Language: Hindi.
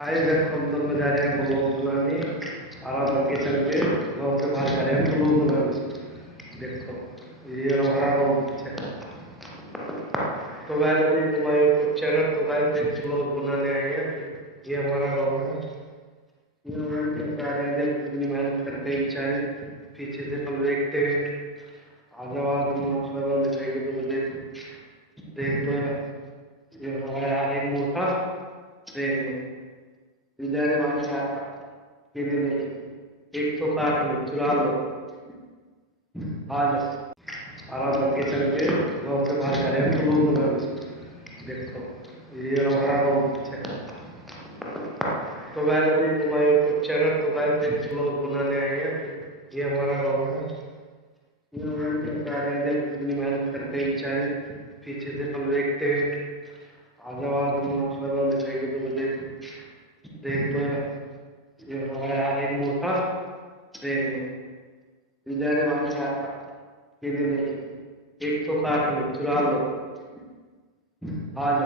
आए देखो हम लोग जा रहे हैं ब्लॉग बनाने। आराम लोकेशन पे गाँव से बाहर जा रहे हैं ब्लॉग बनाने। देखो ये हमारा गाँव है। तो guys welcome to my YouTube channel. तो गाइस एक ब्लॉग बनाने आए हैं। ये हमारा गाँव है। ये हमारे कैसे आ रहे हैं, देखो कितनी मेहनत करते हैं बेचारे। पीछे से हम देखते हैं। आज आवाज हम दिखाएंगे तो मुझे देख लो। ये हमारा आ रहा है मोटा, देख लो इधर वहां से आता। ये ले लो 160 में चुरा लो। आज आराम लोकेशन पे गाँव से बाहर जा रहे हैं ब्लॉग बनाने। देखो ये हमारा गाँव है। तो guys welcome to my YouTube channel. तो गाइस एक ब्लॉग बनाने आए हैं। ये हमारा गाँव है। ये हमारे कैसे आ रहे हैं, देखो कितनी मेहनत करते हैं बेचारे। पीछे से हम देखते हैं। आज आवाज हम दिखाएंगे तो मुझे देख लो। ये हमारा आ रहा है मोटा, देख लो इधर वहां से आता। ये ले लो 160 में चुरा लो। आज